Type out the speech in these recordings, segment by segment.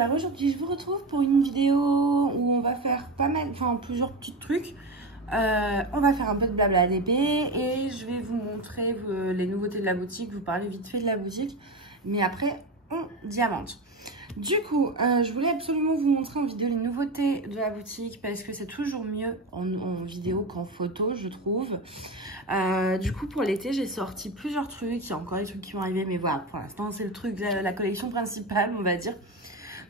alors aujourd'hui je vous retrouve pour une vidéo où on va faire pas mal, enfin plusieurs petits trucs. On va faire un peu de blabla ADP et je vais vous montrer les nouveautés de la boutique, vous parler vite fait de la boutique, mais après on diamante. Du coup, je voulais absolument vous montrer en vidéo les nouveautés de la boutique parce que c'est toujours mieux en vidéo qu'en photo, je trouve. Du coup, pour l'été, j'ai sorti plusieurs trucs. Il y a encore des trucs qui vont arriver, mais voilà, pour l'instant, c'est le truc, la collection principale, on va dire.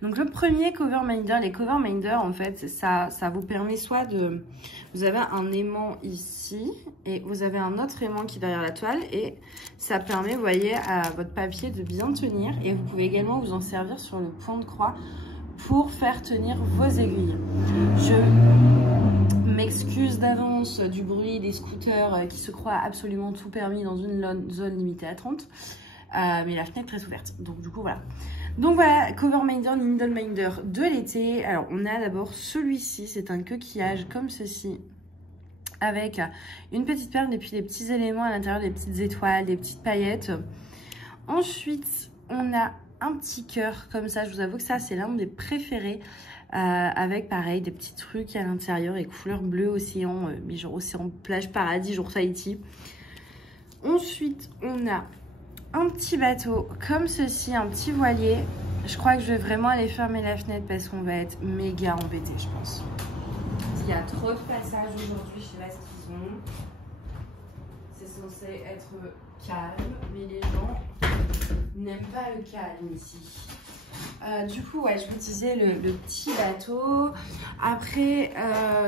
Donc, le premier cover minder, les cover minder, en fait, ça vous permet soit de... Vous avez un aimant ici et vous avez un autre aimant qui est derrière la toile et ça permet, vous voyez, à votre papier de bien tenir et vous pouvez également vous en servir sur le point de croix pour faire tenir vos aiguilles. Je m'excuse d'avance du bruit des scooters qui se croient absolument tout permis dans une zone limitée à 30. Mais la fenêtre est ouverte, donc du coup voilà. Donc voilà, cover minder, needle minder de l'été. Alors on a d'abord celui-ci, c'est un coquillage comme ceci, avec une petite perle et puis des petits éléments à l'intérieur, des petites étoiles, des petites paillettes. Ensuite, on a un petit cœur comme ça, je vous avoue que ça c'est l'un de mes préférés. Avec pareil des petits trucs à l'intérieur et couleur bleu océan, mais genre océan plage paradis, genre Tahiti. Ensuite, on a un petit bateau comme ceci, un petit voilier. Je crois que je vais vraiment aller fermer la fenêtre parce qu'on va être méga embêté, je pense. Il y a trop de passages aujourd'hui, je sais pas ce qu'ils ont. C'est censé être calme, mais les gens n'aiment pas le calme ici. Du coup, ouais, je vous disais le petit bateau. Après,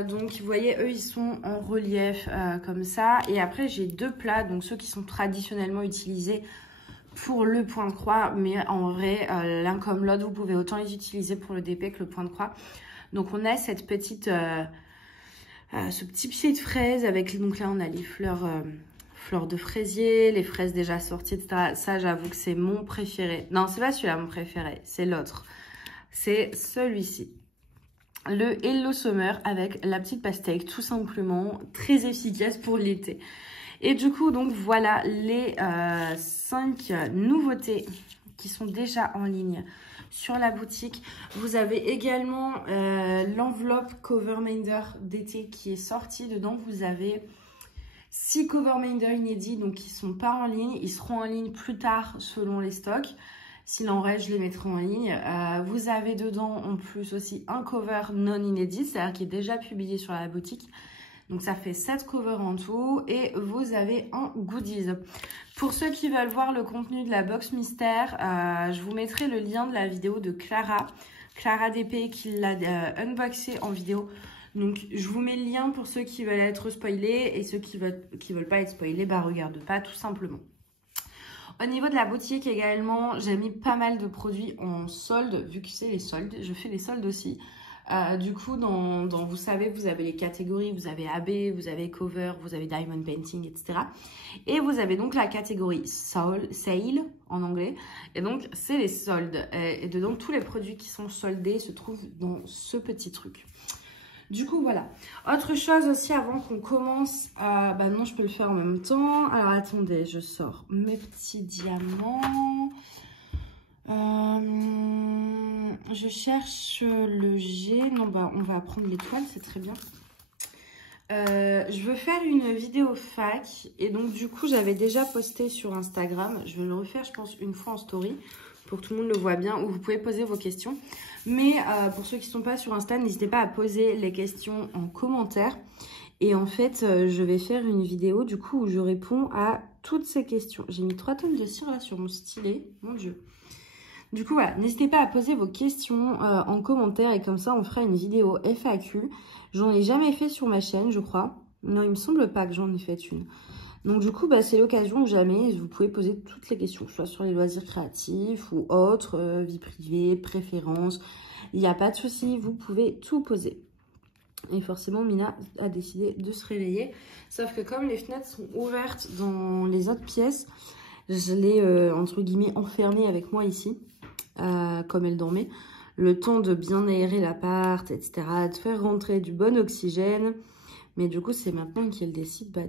donc, vous voyez, eux, ils sont en relief comme ça. Et après, j'ai deux plats, donc ceux qui sont traditionnellement utilisés pour le point de croix. Mais en vrai, l'un comme l'autre, vous pouvez autant les utiliser pour le DP que le point de croix. Donc, on a cette petite, ce petit pied de fraise avec, donc là, on a les fleurs de fraisier, les fraises déjà sorties, etc. Ça, j'avoue que c'est mon préféré. Non, c'est pas celui-là mon préféré, c'est l'autre. C'est celui-ci. Le Hello Summer avec la petite pastèque, tout simplement. Très efficace pour l'été. Et du coup, donc voilà les 5 nouveautés qui sont déjà en ligne sur la boutique. Vous avez également l'enveloppe cover minder d'été qui est sortie. Dedans, vous avez 6 cover minder inédits, donc qui ne sont pas en ligne. Ils seront en ligne plus tard selon les stocks. S'il en reste, je les mettrai en ligne. Vous avez dedans en plus aussi un cover non inédit, c'est-à-dire qui est déjà publié sur la boutique. Donc ça fait 7 covers en tout et vous avez un goodies. Pour ceux qui veulent voir le contenu de la box mystère, je vous mettrai le lien de la vidéo de Clara DP qui l'a unboxé en vidéo. Donc, je vous mets le lien pour ceux qui veulent être spoilés et ceux qui veulent pas être spoilés, bah regarde pas tout simplement. Au niveau de la boutique également, j'ai mis pas mal de produits en solde, vu que c'est les soldes, je fais les soldes aussi. Du coup, vous savez, vous avez les catégories, vous avez AB, vous avez Cover, vous avez Diamond Painting, etc. Et vous avez donc la catégorie Sale en anglais. Et donc, c'est les soldes. Et dedans, tous les produits qui sont soldés se trouvent dans ce petit truc. Du coup, voilà. Autre chose aussi avant qu'on commence, bah non, je peux le faire en même temps. Alors, attendez, je sors mes petits diamants. Je cherche le G. Non, bah, on va prendre l'étoile, c'est très bien. Je veux faire une vidéo fac. Et donc, du coup, j'avais déjà posté sur Instagram. Je vais le refaire, je pense, une fois en story. Pour que tout le monde le voit bien, où vous pouvez poser vos questions. Mais pour ceux qui ne sont pas sur Insta, n'hésitez pas à poser les questions en commentaire. Et en fait, je vais faire une vidéo du coup où je réponds à toutes ces questions. J'ai mis 3 tonnes de cire là sur mon stylet, mon Dieu. Du coup, voilà, n'hésitez pas à poser vos questions en commentaire et comme ça, on fera une vidéo FAQ. J'en ai jamais fait sur ma chaîne, je crois. Non, il me semble pas que j'en ai fait une. Donc du coup, bah, c'est l'occasion où jamais vous pouvez poser toutes les questions, soit sur les loisirs créatifs ou autres, vie privée, préférences. Il n'y a pas de souci, vous pouvez tout poser. Et forcément, Mina a décidé de se réveiller. Sauf que comme les fenêtres sont ouvertes dans les autres pièces, je l'ai, entre guillemets, enfermée avec moi ici, comme elle dormait. Le temps de bien aérer l'appart, etc., de faire rentrer du bon oxygène. Mais du coup, c'est maintenant qu'elle décide bah,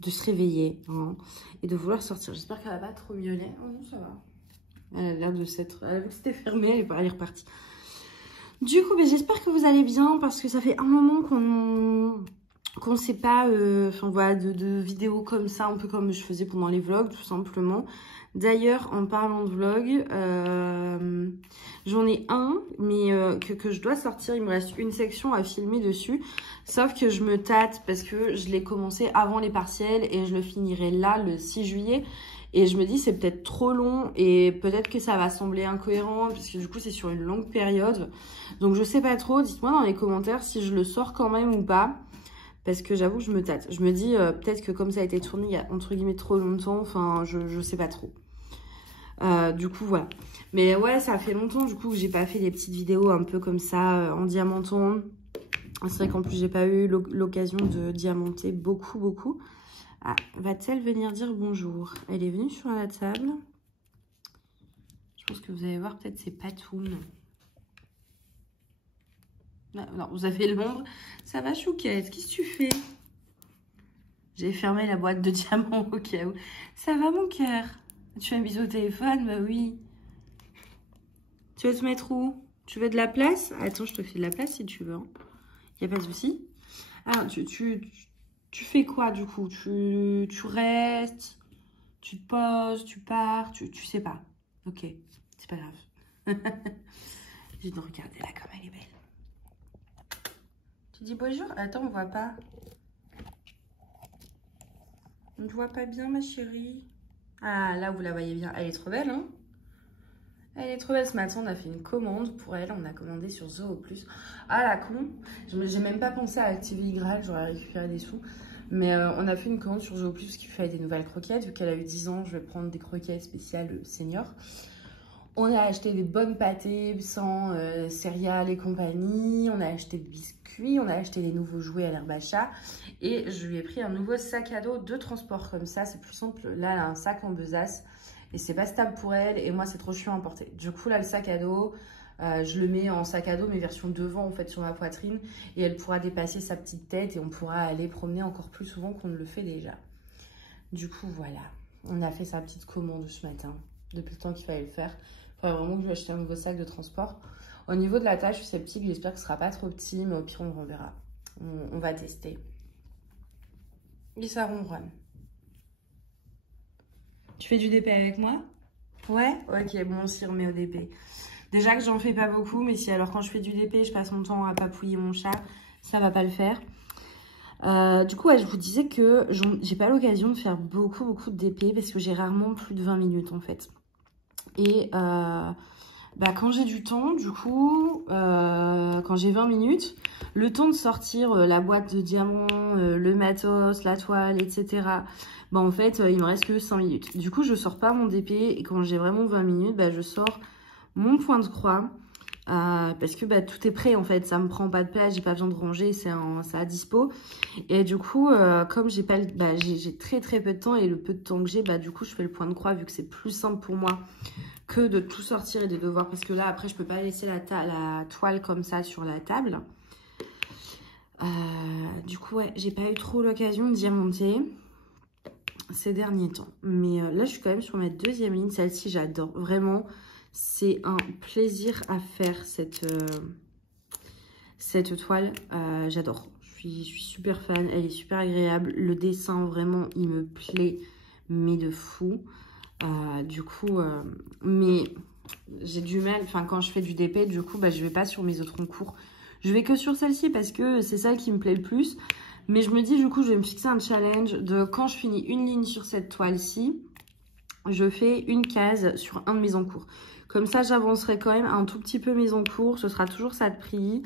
de se réveiller hein, et de vouloir sortir. J'espère qu'elle va pas trop miauler. Oh non, ça va. Elle a l'air de s'être... Elle a vu que c'était fermé, elle est repartie. Du coup, ben, j'espère que vous allez bien parce que ça fait un moment qu'on ne sait pas, enfin voilà, de vidéos comme ça, un peu comme je faisais pendant les vlogs, tout simplement. D'ailleurs, en parlant de vlog, j'en ai un, mais que je dois sortir. Il me reste une section à filmer dessus. Sauf que je me tâte parce que je l'ai commencé avant les partiels et je le finirai là, le 6 juillet. Et je me dis, c'est peut-être trop long et peut-être que ça va sembler incohérent parce que du coup, c'est sur une longue période. Donc, je sais pas trop. Dites-moi dans les commentaires si je le sors quand même ou pas. Parce que j'avoue que je me tâte. Je me dis, peut-être que comme ça a été tourné il y a entre guillemets trop longtemps, enfin, je sais pas trop. Du coup, voilà. Mais ouais, ça fait longtemps du coup que j'ai pas fait des petites vidéos un peu comme ça, en diamantant. C'est vrai qu'en plus, j'ai pas eu l'occasion de diamanter beaucoup. Ah, va-t-elle venir dire bonjour? Elle est venue sur la table. Je pense que vous allez voir peut-être ses patounes. Non, vous avez l'ombre. Ça va, Chouquette? Qu'est-ce que tu fais? J'ai fermé la boîte de diamants au cas où. Ça va, mon cœur? Tu fais un bisou au téléphone? Bah oui. Tu veux te mettre où? Tu veux de la place? Attends, je te fais de la place si tu veux. Il n'y a pas de souci. Ah, tu fais quoi du coup? Tu restes? Tu te poses? Tu pars? Tu sais pas. Ok, c'est pas grave. J'ai de regarder là comme elle est belle. Tu dis bonjour? Attends, on voit pas. On ne voit pas bien, ma chérie. Ah, là, vous la voyez bien. Elle est trop belle, hein? Elle est trop belle. Ce matin, on a fait une commande pour elle. On a commandé sur Zoo+. Ah, la con. J'ai même pas pensé à activer Y. J'aurais récupéré des sous. Mais on a fait une commande sur Zoo+, qui fait des nouvelles croquettes. Vu qu'elle a eu 10 ans, je vais prendre des croquettes spéciales senior. On a acheté des bonnes pâtés sans céréales et compagnie. On a acheté des biscuits. On a acheté des nouveaux jouets à l'herbe à chat. Et je lui ai pris un nouveau sac à dos de transport comme ça. C'est plus simple. Là, elle a un sac en besace. Et c'est pas stable pour elle. Et moi, c'est trop chiant à porter. Du coup, là, le sac à dos, je le mets en sac à dos, mais version devant, en fait, sur ma poitrine. Et elle pourra dépasser sa petite tête. Et on pourra aller promener encore plus souvent qu'on ne le fait déjà. Du coup, voilà. On a fait sa petite commande ce matin. Depuis le temps qu'il fallait le faire. Il faudrait vraiment que je lui achète un nouveau sac de transport. Au niveau de la taille, je suis sceptique. J'espère que ce sera pas trop petit. Mais au pire, on verra. On va tester. Et ça ronronne. Tu fais du DP avec moi? Ouais? Ok, bon, on s'y remet au DP. Déjà que j'en fais pas beaucoup, mais si alors quand je fais du DP, je passe mon temps à papouiller mon chat, ça va pas le faire. Du coup, ouais, je vous disais que j'ai pas l'occasion de faire beaucoup de DP parce que j'ai rarement plus de 20 minutes en fait. Et quand j'ai du temps, du coup, quand j'ai 20 minutes, le temps de sortir la boîte de diamants, le matos, la toile, etc. En fait, il me reste que 5 minutes. Du coup, je sors pas mon DP et quand j'ai vraiment 20 minutes, je sors mon point de croix. Parce que tout est prêt en fait, ça me prend pas de place, j'ai pas besoin de ranger, c'est à dispo. Et du coup, comme j'ai pas, j'ai très peu de temps et le peu de temps que j'ai, du coup je fais le point de croix vu que c'est plus simple pour moi que de tout sortir et de devoir, parce que là après je peux pas laisser la toile comme ça sur la table. Du coup ouais, j'ai pas eu trop l'occasion de diamanter ces derniers temps. Mais là je suis quand même sur ma deuxième ligne, celle-ci j'adore vraiment. C'est un plaisir à faire cette toile. J'adore. Je suis super fan. Elle est super agréable. Le dessin, vraiment, il me plaît. Mais de fou. Du coup, mais j'ai du mal. Enfin, quand je fais du DP, du coup, je vais pas sur mes autres concours. Je vais que sur celle-ci parce que c'est celle qui me plaît le plus. Mais je me dis, du coup, je vais me fixer un challenge de quand je finis une ligne sur cette toile-ci, je fais une case sur un de mes encours. Comme ça, j'avancerai quand même un tout petit peu mes encours. Ce sera toujours ça de prix.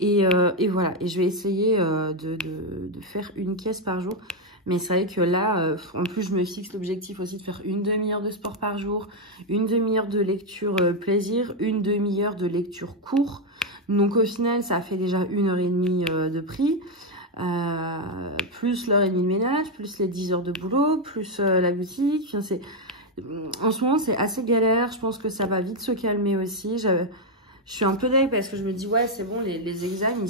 Et voilà. Et je vais essayer de faire une caisse par jour. Mais c'est vrai que là, en plus, je me fixe l'objectif aussi de faire une demi-heure de sport par jour, une demi-heure de lecture plaisir, une demi-heure de lecture cours. Donc au final, ça fait déjà 1h30 de prix. Plus l'heure et demie de ménage, plus les 10 heures de boulot, plus la boutique. Enfin, en ce moment, c'est assez galère. Je pense que ça va vite se calmer aussi. Je suis un peu deg parce que je me dis, ouais, c'est bon, les examens,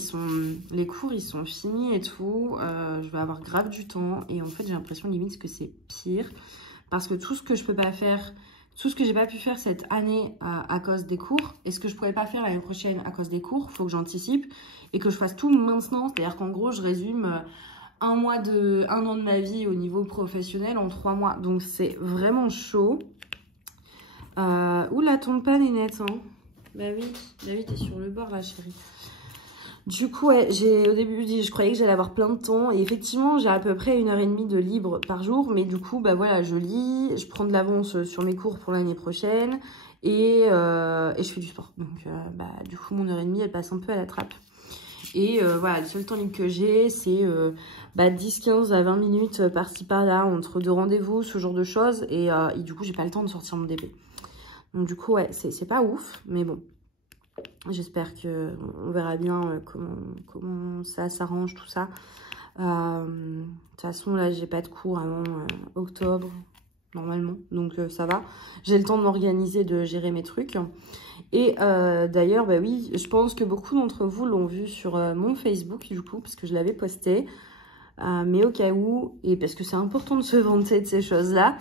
les cours, ils sont finis et tout. Je vais avoir grave du temps. Et en fait, j'ai l'impression limite que c'est pire. Parce que tout ce que je peux pas faire, tout ce que j'ai pas pu faire cette année à cause des cours, et ce que je pourrais pas faire l'année prochaine à cause des cours, il faut que j'anticipe et que je fasse tout maintenant. C'est-à-dire qu'en gros, je résume un an de ma vie au niveau professionnel en 3 mois. Donc, c'est vraiment chaud. Oula, tombe pas, Nénette, hein. Bah oui, t'es sur le bord, là, chérie. Du coup, ouais, au début, je croyais que j'allais avoir plein de temps. Et effectivement, j'ai à peu près 1h30 de libre par jour. Mais du coup, bah voilà, je lis, je prends de l'avance sur mes cours pour l'année prochaine. Et je fais du sport. Donc, du coup, mon 1h30, elle passe un peu à la trappe. Et voilà, le seul temps libre que j'ai, c'est 10, 15 à 20 minutes par-ci par-là, entre 2 rendez-vous, ce genre de choses. Et du coup, j'ai pas le temps de sortir mon DP. Donc, du coup, ouais, c'est pas ouf, mais bon. J'espère qu'on verra bien comment ça s'arrange, tout ça. De toute façon, là, j'ai pas de cours avant octobre, normalement. Donc, ça va. J'ai le temps de m'organiser, de gérer mes trucs. Et d'ailleurs, bah oui, je pense que beaucoup d'entre vous l'ont vu sur mon Facebook, du coup, parce que je l'avais posté. Mais au cas où, et parce que c'est important de se vanter de ces choses-là,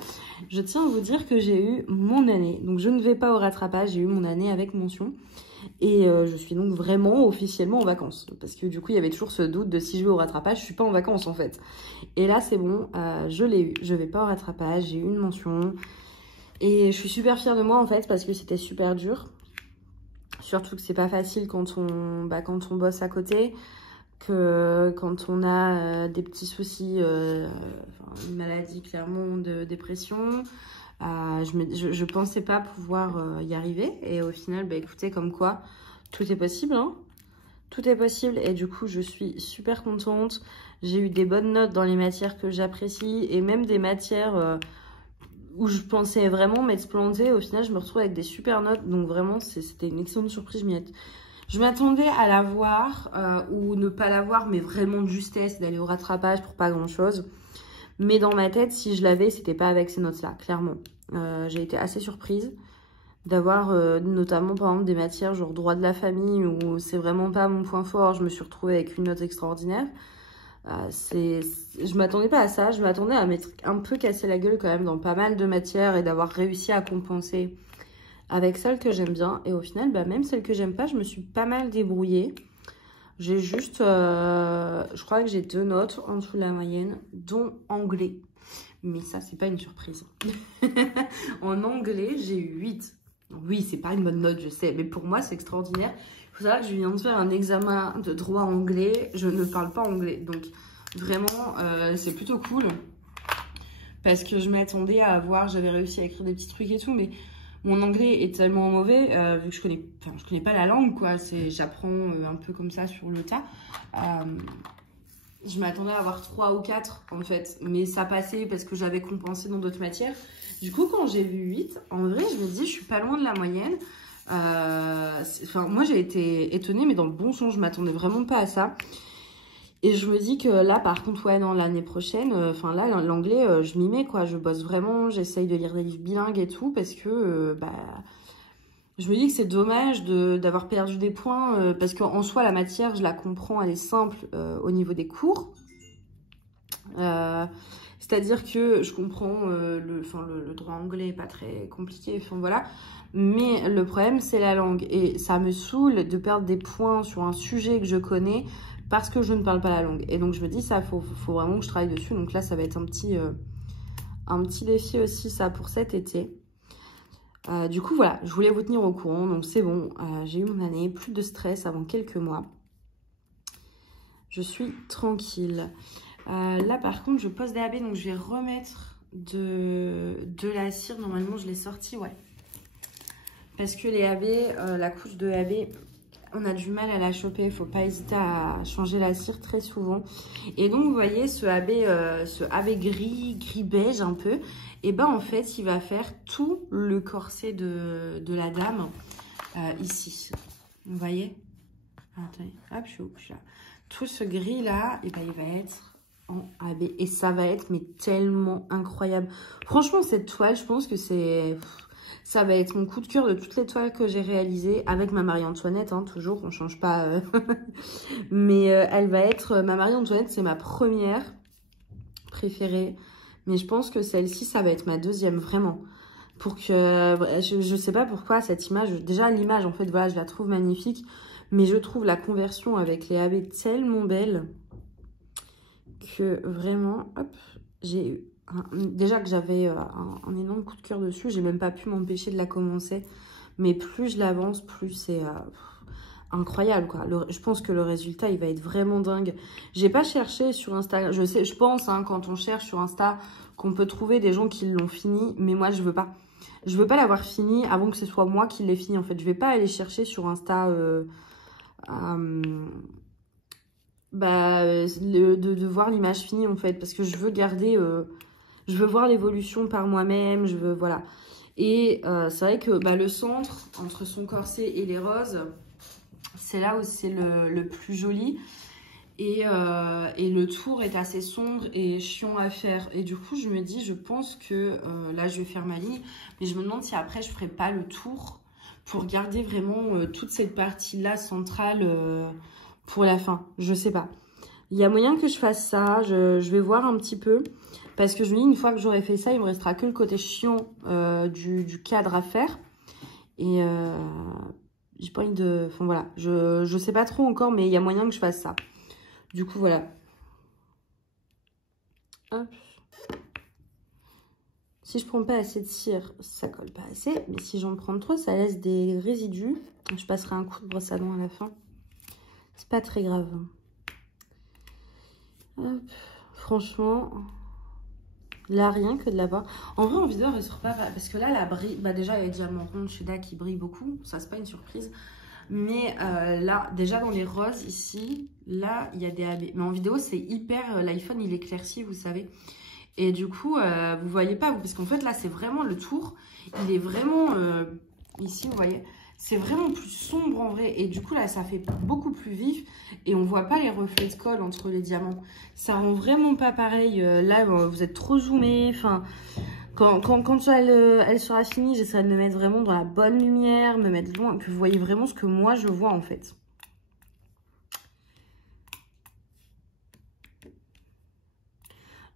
je tiens à vous dire que j'ai eu mon année. Donc, je ne vais pas au rattrapage, j'ai eu mon année avec mention. Et je suis donc vraiment officiellement en vacances. Parce que du coup, il y avait toujours ce doute de si je vais au rattrapage, je suis pas en vacances en fait. Et là, c'est bon, je l'ai eu. Je vais pas au rattrapage, j'ai eu une mention. Et je suis super fière de moi en fait parce que c'était super dur. Surtout que c'est pas facile quand on bosse à côté. Que quand on a des petits soucis, une maladie clairement de dépression. Je pensais pas pouvoir y arriver. Et au final, écoutez, comme quoi, tout est possible. Hein, tout est possible. Et du coup, je suis super contente. J'ai eu des bonnes notes dans les matières que j'apprécie. Et même des matières où je pensais vraiment m'être plantée. Au final, je me retrouve avec des super notes. Donc vraiment, c'était une excellente surprise. Je m'attendais à l'avoir ou ne pas l'avoir, mais vraiment de justesse, d'aller au rattrapage pour pas grand-chose. Mais dans ma tête, si je l'avais, c'était pas avec ces notes-là, clairement. J'ai été assez surprise d'avoir notamment, par exemple, des matières genre droit de la famille où c'est vraiment pas mon point fort. Je me suis retrouvée avec une note extraordinaire. Je m'attendais pas à ça. Je m'attendais à m'être un peu cassé la gueule quand même dans pas mal de matières et d'avoir réussi à compenser avec celle que j'aime bien. Et au final, même celle que j'aime pas, je me suis pas mal débrouillée. J'ai juste, je crois que j'ai 2 notes en dessous de la moyenne, dont anglais. Mais ça, c'est pas une surprise. En anglais, j'ai eu 8. Oui, c'est pas une bonne note, je sais, mais pour moi, c'est extraordinaire. Il faut savoir que je viens de faire un examen de droit anglais. Je ne parle pas anglais. Donc, vraiment, c'est plutôt cool. Parce que je m'attendais à avoir, j'avais réussi à écrire des petits trucs et tout, mais mon anglais est tellement mauvais, vu que je connais pas la langue, quoi. J'apprends un peu comme ça sur le tas. Je m'attendais à avoir 3 ou 4, en fait. Mais ça passait parce que j'avais compensé dans d'autres matières. Du coup, quand j'ai vu 8, en vrai, je me dis, je suis pas loin de la moyenne. Moi, j'ai été étonnée, mais dans le bon sens, je m'attendais vraiment pas à ça. Et je me dis que là, par contre, ouais, non, l'année prochaine, là, l'anglais, je m'y mets, quoi. Je bosse vraiment, j'essaye de lire des livres bilingues et tout, parce que, je me dis que c'est dommage d'avoir perdu des points, parce qu'en soi, la matière, je la comprends, elle est simple au niveau des cours. C'est-à-dire que je comprends, le droit anglais est pas très compliqué, voilà. Mais le problème, c'est la langue. Et ça me saoule de perdre des points sur un sujet que je connais, parce que je ne parle pas la langue. Et donc, je me dis, ça, faut vraiment que je travaille dessus. Donc là, ça va être un petit défi aussi, ça, pour cet été. Du coup, voilà, je voulais vous tenir au courant. Donc, c'est bon, j'ai eu mon année. Plus de stress avant quelques mois. Je suis tranquille. Là, par contre, je pose des AB. Donc, je vais remettre de la cire. Normalement, je l'ai sorti, ouais. Parce que les AB, la couche de AB... on a du mal à la choper, il ne faut pas hésiter à changer la cire très souvent. Et donc, vous voyez, ce AB gris beige un peu, et en fait, il va faire tout le corset de la dame ici. Vous voyez? Attendez, hop, je suis là. Tout ce gris-là, il va être en AB. Et ça va être mais tellement incroyable. Franchement, cette toile, je pense que ça va être mon coup de cœur de toutes les toiles que j'ai réalisées avec ma Marie-Antoinette, hein, toujours, on ne change pas. Mais elle va être... Ma Marie-Antoinette, c'est ma première préférée. Mais je pense que celle-ci, ça va être ma deuxième, vraiment. pour que... Je sais pas pourquoi cette image... Déjà, l'image, en fait, voilà, je la trouve magnifique. Mais je trouve la conversion avec les AB tellement belle que vraiment, hop, j'ai... Déjà que j'avais un énorme coup de cœur dessus. J'ai même pas pu m'empêcher de la commencer. Mais plus je l'avance, plus c'est... incroyable quoi. Je pense que le résultat il va être vraiment dingue. J'ai pas cherché sur Insta, je pense hein, quand on cherche sur Insta qu'on peut trouver des gens qui l'ont fini, mais moi je veux pas l'avoir fini avant que ce soit moi qui l'ai fini en fait. Je vais pas aller chercher sur Insta de voir l'image finie en fait, parce que je veux garder je veux voir l'évolution par moi-même, je veux voilà. Et c'est vrai que le centre entre son corset et les roses, c'est là où c'est le plus joli. Et le tour est assez sombre et chiant à faire. Et du coup, je me dis, je pense que là, je vais faire ma ligne. Mais je me demande si après, je ne ferai pas le tour pour garder vraiment toute cette partie-là centrale pour la fin. Je sais pas. Il y a moyen que je fasse ça. Je vais voir un petit peu. Parce que je me dis, une fois que j'aurai fait ça, il me restera que le côté chiant du cadre à faire. Et... j'ai pas envie de... Enfin voilà, je sais pas trop encore, mais il y a moyen que je fasse ça. Du coup, voilà. Hop. Si je prends pas assez de cire, ça colle pas assez. Mais si j'en prends trop, ça laisse des résidus. Je passerai un coup de brosse à dents à la fin. C'est pas très grave. Hop. Franchement... Là, rien que de la voir. En vrai, en vidéo, elle ressort pas. Parce que là, la brille... déjà, il y a le diamant rond de Sheda qui brille beaucoup. Ça, c'est pas une surprise. Mais là, déjà dans les roses, ici, là, il y a des AB. Mais en vidéo, c'est hyper... L'iPhone, il éclaircit, vous savez. Et du coup, vous voyez pas, parce qu'en fait, là, c'est vraiment le tour. Il est vraiment... ici, vous voyez, c'est vraiment plus sombre en vrai. Et du coup, là, ça fait beaucoup plus vif. Et on voit pas les reflets de colle entre les diamants. Ça rend vraiment pas pareil. Là, vous êtes trop zoomé. Enfin... Quand elle sera finie, j'essaierai de me mettre vraiment dans la bonne lumière, me mettre loin, que vous voyez vraiment ce que moi je vois en fait.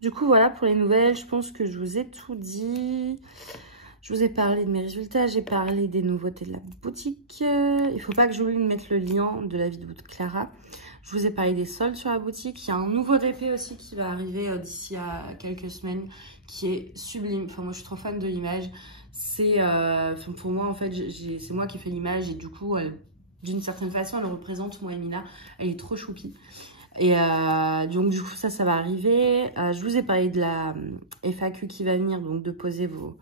Du coup, voilà pour les nouvelles. Je pense que je vous ai tout dit. Je vous ai parlé de mes résultats, j'ai parlé des nouveautés de la boutique. Il ne faut pas que j'oublie de mettre le lien de la vidéo de Clara. Je vous ai parlé des soldes sur la boutique. Il y a un nouveau DP aussi qui va arriver d'ici à quelques semaines, qui est sublime. Enfin, moi, je suis trop fan de l'image. C'est, pour moi, en fait, c'est moi qui ai fait l'image. Et du coup, d'une certaine façon, elle représente moi et Mina. Elle est trop choupie. Et donc, du coup, ça va arriver. Je vous ai parlé de la FAQ qui va venir, donc de poser vos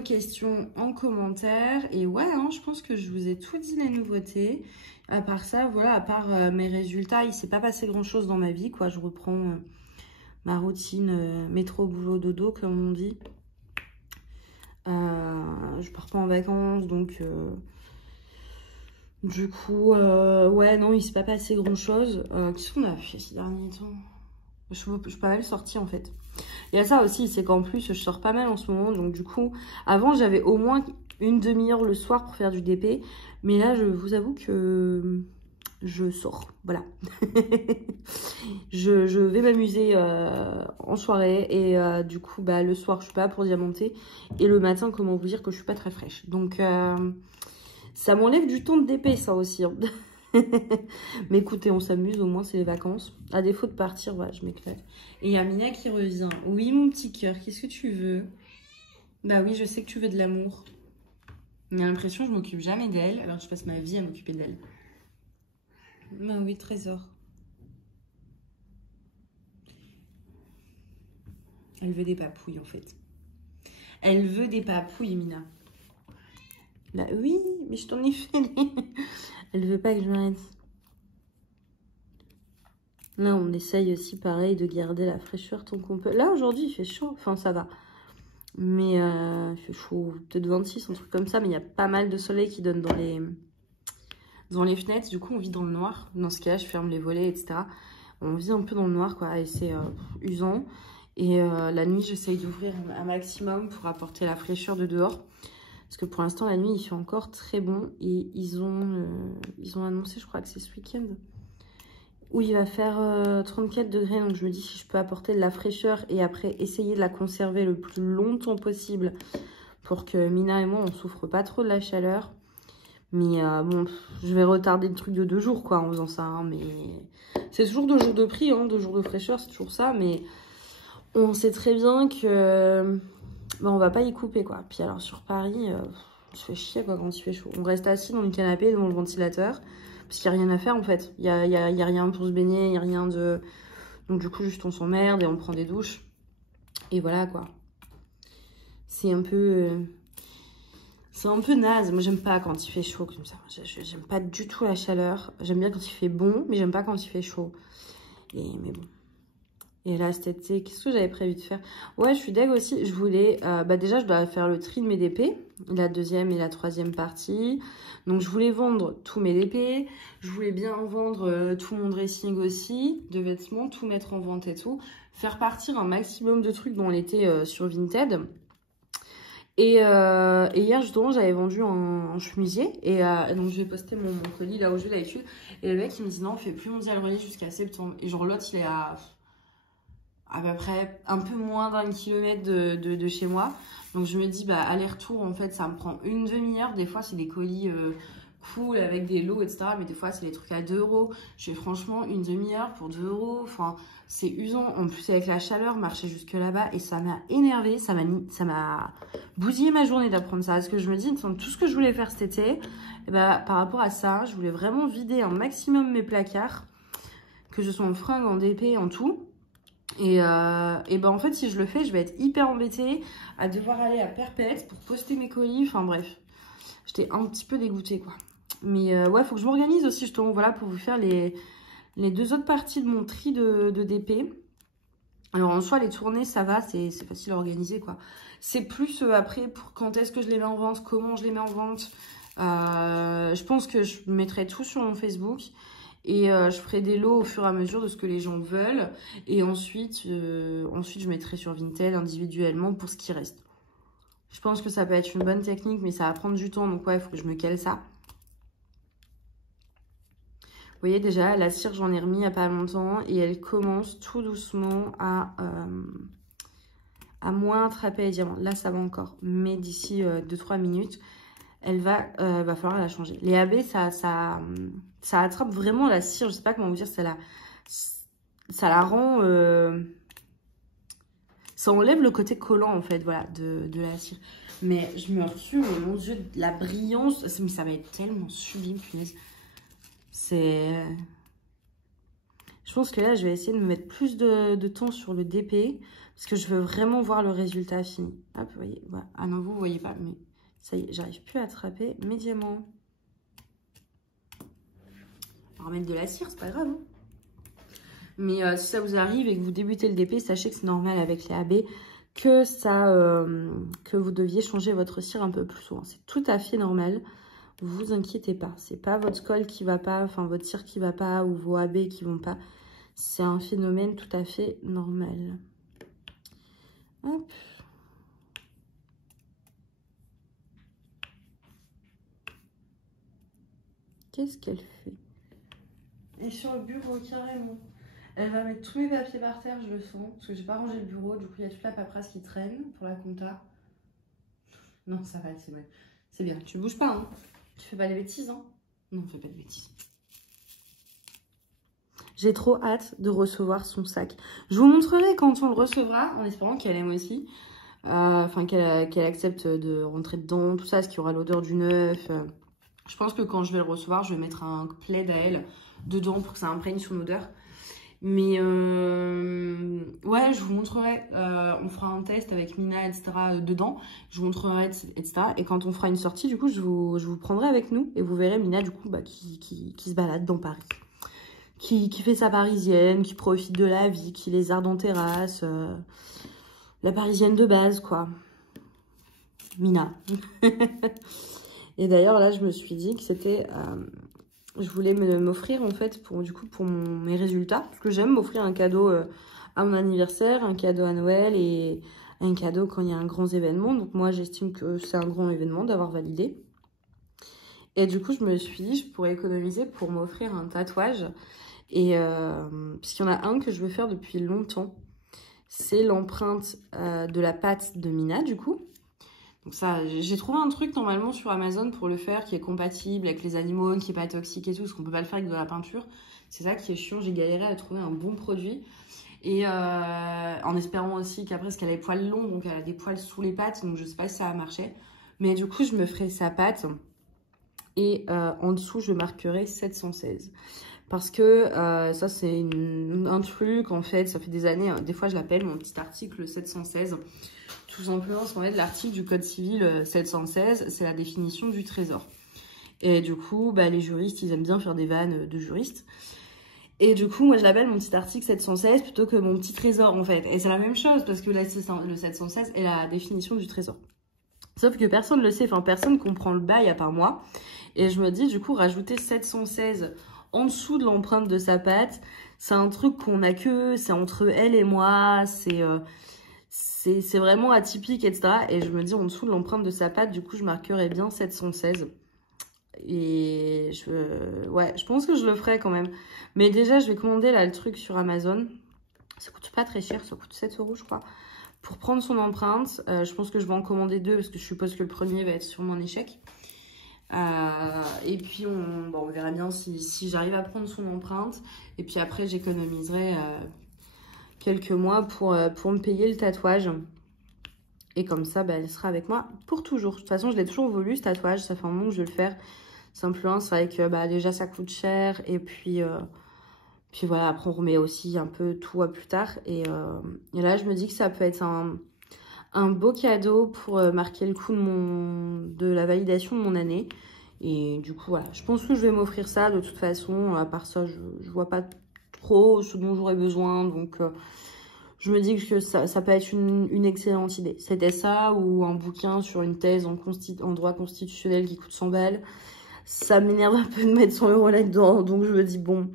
questions en commentaire. Et ouais, hein, je pense que je vous ai tout dit les nouveautés. À part ça, voilà, à part mes résultats, il s'est pas passé grand chose dans ma vie, quoi. Je reprends ma routine métro, boulot, dodo, comme on dit. Je pars pas en vacances, donc du coup, ouais, non, il s'est pas passé grand chose. Qu'est-ce qu'on a fait ces derniers temps? Je suis pas mal sortie en fait. Il y a ça aussi, c'est qu'en plus, je sors pas mal en ce moment. Donc du coup, avant, j'avais au moins une demi-heure le soir pour faire du DP. Mais là, je vous avoue que je sors. Voilà. je vais m'amuser en soirée. Et du coup, le soir, je suis pas là pour diamanter. Et le matin, comment vous dire que je suis pas très fraîche. Donc, ça m'enlève du temps de DP, ça aussi. Hein. Mais écoutez, on s'amuse, au moins c'est les vacances. À défaut de partir, voilà, je m'éclate. Et il y a Mina qui revient. Oui, mon petit cœur, qu'est-ce que tu veux? Bah oui, je sais que tu veux de l'amour. Mais j'ai l'impression que je m'occupe jamais d'elle, alors que je passe ma vie à m'occuper d'elle. Bah oui, trésor. Elle veut des papouilles, en fait. Elle veut des papouilles, Mina. Bah oui, mais je t'en ai fait. Elle veut pas que je m'arrête. Là, on essaye aussi, pareil, de garder la fraîcheur tant qu'on peut. Là, aujourd'hui, il fait chaud. Enfin, ça va. Mais il fait chaud, peut-être 26, un truc comme ça. Mais il y a pas mal de soleil qui donne dans les fenêtres. Du coup, on vit dans le noir. Dans ce cas-là, je ferme les volets, etc. On vit un peu dans le noir, quoi. Et c'est usant. Et la nuit, j'essaye d'ouvrir un maximum pour apporter la fraîcheur de dehors. Parce que pour l'instant, la nuit, il fait encore très bon. Et ils ont annoncé, je crois que c'est ce week-end, où il va faire 34 degrés. Donc je me dis, si je peux apporter de la fraîcheur et après essayer de la conserver le plus longtemps possible pour que Mina et moi, on souffre pas trop de la chaleur. Mais bon, je vais retarder le truc de 2 jours, quoi, en faisant ça. Hein, mais c'est toujours 2 jours de prix, hein, 2 jours de fraîcheur, c'est toujours ça. Mais on sait très bien que on va pas y couper, quoi. Puis alors, sur Paris, je fais chier, quoi, quand il fait chaud. On reste assis dans le canapé, devant le ventilateur, parce qu'il n'y a rien à faire, en fait. Il y a rien pour se baigner, il n'y a rien de... Donc, du coup, juste on s'emmerde et on prend des douches. Et voilà, quoi. C'est un peu... C'est un peu naze. Moi, j'aime pas quand il fait chaud comme ça. J'aime pas du tout la chaleur. J'aime bien quand il fait bon, mais j'aime pas quand il fait chaud. Mais bon. Et là, cet été, qu'est-ce que j'avais prévu de faire? Ouais, je suis deg aussi. Je voulais... déjà, je dois faire le tri de mes DP. La 2e et la 3e partie. Donc, je voulais vendre tous mes DP. Je voulais bien vendre tout mon dressing aussi. De vêtements, tout mettre en vente et tout. Faire partir un maximum de trucs dont on était sur Vinted. Et hier, justement, j'avais vendu un chemisier. Et donc, je vais poster mon colis là où je vais d'habitude. Et le mec, il me dit non, on fait plus mondial relief jusqu'à septembre. Et genre, l'autre, il est à peu près un peu moins d'1 kilomètre de chez moi. Donc, je me dis, aller-retour, en fait, ça me prend une demi-heure. Des fois, c'est des colis cool avec des lots, etc. Mais des fois, c'est des trucs à 2 €. Je fais franchement une demi-heure pour 2 €. Enfin, c'est usant. En plus, avec la chaleur, marcher jusque là-bas. Et ça m'a énervé. Ça m'a bousillé ma journée d'apprendre ça. Parce que je me dis, tout ce que je voulais faire cet été, et par rapport à ça, je voulais vraiment vider un maximum mes placards. Que ce soit en fringues, en DP, en tout. Et en fait, si je le fais, je vais être hyper embêtée à devoir aller à Perpète pour poster mes colis. Enfin, bref. J'étais un petit peu dégoûtée, quoi. Mais ouais, faut que je m'organise aussi, justement, voilà, pour vous faire les 2 autres parties de mon tri de DP. Alors, en soi, les tournées, ça va, c'est facile à organiser, quoi. C'est plus après, pour quand est-ce que je les mets en vente, comment je les mets en vente. Je pense que je mettrai tout sur mon Facebook. Et je ferai des lots au fur et à mesure de ce que les gens veulent. Et ensuite je mettrai sur Vinted individuellement pour ce qui reste. Je pense que ça peut être une bonne technique, mais ça va prendre du temps. Donc ouais, il faut que je me cale ça. Vous voyez déjà, la cire, j'en ai remis il n'y a pas longtemps. Et elle commence tout doucement à moins attraper les diamants. Là, ça va encore. Mais d'ici 2-3 minutes, va falloir la changer. Les AB, ça attrape vraiment la cire. Je sais pas comment vous dire, ça la rend... ça enlève le côté collant, en fait, voilà, de la cire. Mais je me retue, mon Dieu, de la brillance. Mais ça va être tellement sublime, punaise. C'est... Je pense que là, je vais essayer de me mettre plus de temps sur le DP. Parce que je veux vraiment voir le résultat fini. Hop, vous voyez, voilà. Ah non, vous voyez pas, mais... Ça y est, j'arrive plus à attraper mes diamants. On va remettre de la cire, c'est pas grave. Hein. Mais si ça vous arrive et que vous débutez le DP, sachez que c'est normal avec les AB que vous deviez changer votre cire un peu plus souvent. C'est tout à fait normal. Vous inquiétez pas. C'est pas votre colle qui va pas, enfin votre cire qui va pas ou vos AB qui vont pas. C'est un phénomène tout à fait normal. Hop. Qu'est-ce qu'elle fait? Et sur le bureau, carrément. Elle va mettre tous mes papiers par terre, je le sens. Parce que j'ai pas rangé le bureau, du coup, il y a toute la paperasse qui traîne pour la compta. Non, ça va, c'est vrai. C'est bien. Tu bouges pas, hein? Tu fais pas des bêtises, hein? Non, fais pas de bêtises. J'ai trop hâte de recevoir son sac. Je vous montrerai quand on le recevra, en espérant qu'elle aime aussi. Enfin, qu'elle accepte de rentrer dedans, tout ça, ce qui aura l'odeur du neuf. Je pense que quand je vais le recevoir, je vais mettre un plaid à elle dedans pour que ça imprègne son odeur. Mais ouais, je vous montrerai. On fera un test avec Mina, etc. dedans. Je vous montrerai, etc. Et quand on fera une sortie, du coup, je vous prendrai avec nous. Et vous verrez Mina, du coup, qui se balade dans Paris. Qui fait sa parisienne, qui profite de la vie, qui lézarde en terrasse. La parisienne de base, quoi. Mina. Et d'ailleurs, là, je me suis dit que c'était... je voulais m'offrir, en fait, pour mes résultats. Parce que j'aime m'offrir un cadeau à mon anniversaire, un cadeau à Noël et un cadeau quand il y a un grand événement. Donc, moi, j'estime que c'est un grand événement d'avoir validé. Et du coup, je me suis dit, je pourrais économiser pour m'offrir un tatouage. Et puisqu'il y en a un que je veux faire depuis longtemps. C'est l'empreinte de la patte de Mina, du coup. Donc ça, j'ai trouvé un truc normalement sur Amazon pour le faire qui est compatible avec les animaux, qui est pas toxique et tout, parce qu'on peut pas le faire avec de la peinture. C'est ça qui est chiant, j'ai galéré à trouver un bon produit. Et en espérant aussi qu'après, parce qu'elle a les poils longs, donc elle a des poils sous les pattes, donc je sais pas si ça va marcher. Mais du coup, je me ferai sa patte et en dessous, je marquerai 716. Parce que ça, c'est un truc, en fait, ça fait des années, hein, des fois, je l'appelle mon petit article 716. Tout simplement, parce qu'en fait, l'article du Code civil 716, c'est la définition du trésor. Et du coup, bah, les juristes, ils aiment bien faire des vannes de juristes. Et du coup, moi, je l'appelle mon petit article 716 plutôt que mon petit trésor, en fait. Et c'est la même chose, parce que là, le 716 est la définition du trésor. Sauf que personne ne le sait, enfin, personne comprend le bail à part moi. Et je me dis, du coup, rajouter 716 en dessous de l'empreinte de sa patte, c'est un truc qu'on a que, c'est entre elle et moi, c'est vraiment atypique, etc. Et je me dis, en dessous de l'empreinte de sa patte, du coup, je marquerai bien 716. Et ouais, je pense que je le ferai quand même. Mais déjà, je vais commander là le truc sur Amazon. Ça coûte pas très cher, ça coûte 7 € je crois. Pour prendre son empreinte, je pense que je vais en commander 2 parce que je suppose que le premier va être sûrement un échec. Et puis on verra bien si j'arrive à prendre son empreinte. Et puis après, j'économiserai quelques mois pour me payer le tatouage. Et comme ça, bah, elle sera avec moi pour toujours. De toute façon, je l'ai toujours voulu, ce tatouage. Ça fait un moment que je veux le faire. Simplement, c'est vrai que bah, déjà, ça coûte cher. Et puis voilà, après, on remet aussi un peu tout à plus tard. Et là, je me dis que ça peut être un beau cadeau pour marquer le coup de la validation de mon année. Et du coup, voilà, je pense que je vais m'offrir ça. De toute façon, à part ça, je vois pas trop ce dont j'aurais besoin. Donc, je me dis que ça peut être une excellente idée. C'était ça ou un bouquin sur une thèse en droit constitutionnel qui coûte 100 balles. Ça m'énerve un peu de mettre 100 € là-dedans. Donc, je me dis, bon...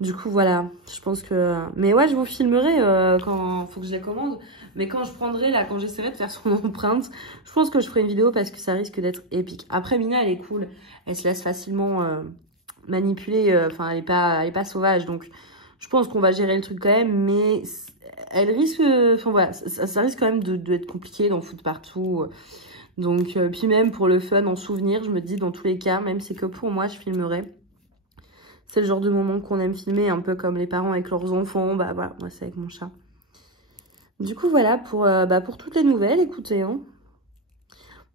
Du coup, voilà, je pense que... Mais ouais, je vous filmerai quand faut que je les commande. Mais quand je prendrai, là, quand j'essaierai de faire son empreinte, je pense que je ferai une vidéo parce que ça risque d'être épique. Après, Mina, elle est cool. Elle se laisse facilement manipuler. Enfin, elle est pas sauvage. Donc, je pense qu'on va gérer le truc quand même. Mais elle risque... Enfin, voilà, ça risque quand même d'être compliqué d'en foutre partout. Donc, puis même pour le fun, en souvenir, je me dis, dans tous les cas, même si c'est que pour moi, je filmerai. C'est le genre de moment qu'on aime filmer, un peu comme les parents avec leurs enfants. Bah voilà, moi c'est avec mon chat. Du coup voilà pour toutes les nouvelles, écoutez. Hein.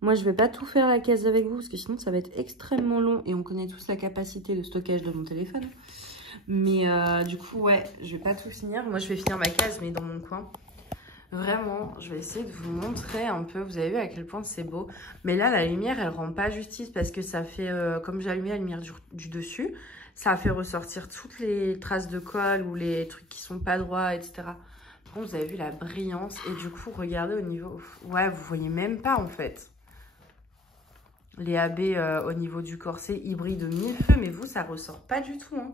Moi je vais pas tout faire la case avec vous parce que sinon ça va être extrêmement long. Et on connaît tous la capacité de stockage de mon téléphone. Mais du coup ouais, je vais pas tout finir. Moi je vais finir ma case mais dans mon coin. Vraiment, je vais essayer de vous montrer un peu. Vous avez vu à quel point c'est beau. Mais là la lumière elle rend pas justice parce que ça fait, comme j'ai allumé la lumière du dessus, ça a fait ressortir toutes les traces de colle ou les trucs qui sont pas droits, etc. Par contre, vous avez vu la brillance. Et du coup, regardez au niveau... Ouais, vous voyez même pas, en fait. Les AB au niveau du corset, hybride de 1000 feux. Mais vous, ça ressort pas du tout. Hein.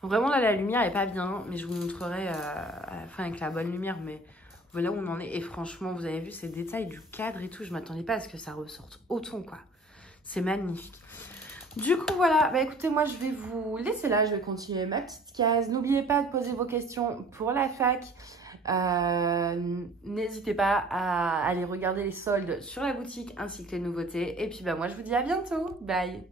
Vraiment, là, la lumière est pas bien. Mais je vous montrerai à la fin avec la bonne lumière. Mais voilà où on en est. Et franchement, vous avez vu ces détails du cadre et tout. Je m'attendais pas à ce que ça ressorte autant, quoi. C'est magnifique. Du coup, voilà. Bah, écoutez, moi, je vais vous laisser là. Je vais continuer ma petite case. N'oubliez pas de poser vos questions pour la fac. N'hésitez pas à aller regarder les soldes sur la boutique ainsi que les nouveautés. Et puis, bah, moi, je vous dis à bientôt. Bye.